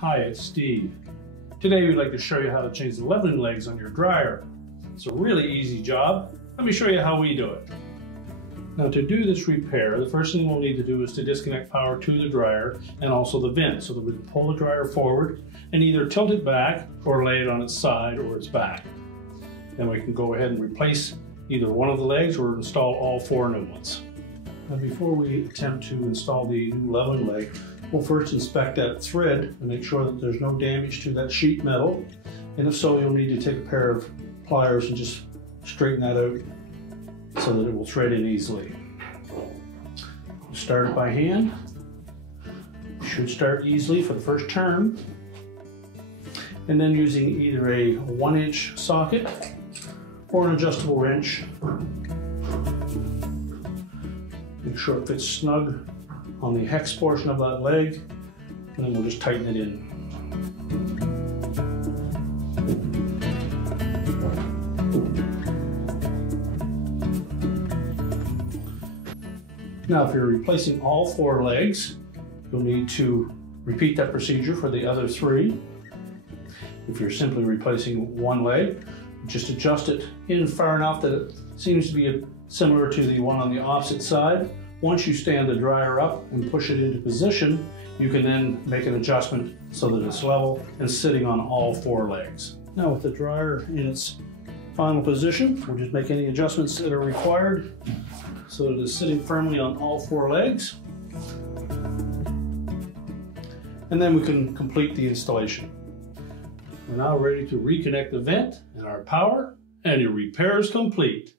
Hi, it's Steve. Today we'd like to show you how to change the leveling legs on your dryer. It's a really easy job. Let me show you how we do it. Now to do this repair, the first thing we'll need to do is to disconnect power to the dryer and also the vent so that we can pull the dryer forward and either tilt it back or lay it on its side or its back. Then we can go ahead and replace either one of the legs or install all four new ones. Now before we attempt to install the new leveling leg, we'll first inspect that thread and make sure that there's no damage to that sheet metal. And if so, you'll need to take a pair of pliers and just straighten that out so that it will thread in easily. Start it by hand. Should start easily for the first turn. And then using either a 1-inch socket or an adjustable wrench. Make sure it fits snug on the hex portion of that leg, and then we'll just tighten it in. Now, if you're replacing all four legs, you'll need to repeat that procedure for the other three. If you're simply replacing one leg, just adjust it in far enough that it seems to be similar to the one on the opposite side. Once you stand the dryer up and push it into position, you can then make an adjustment so that it's level and sitting on all four legs. Now with the dryer in its final position, we'll just make any adjustments that are required so that it is sitting firmly on all four legs. And then we can complete the installation. We're now ready to reconnect the vent and our power, and your repair is complete.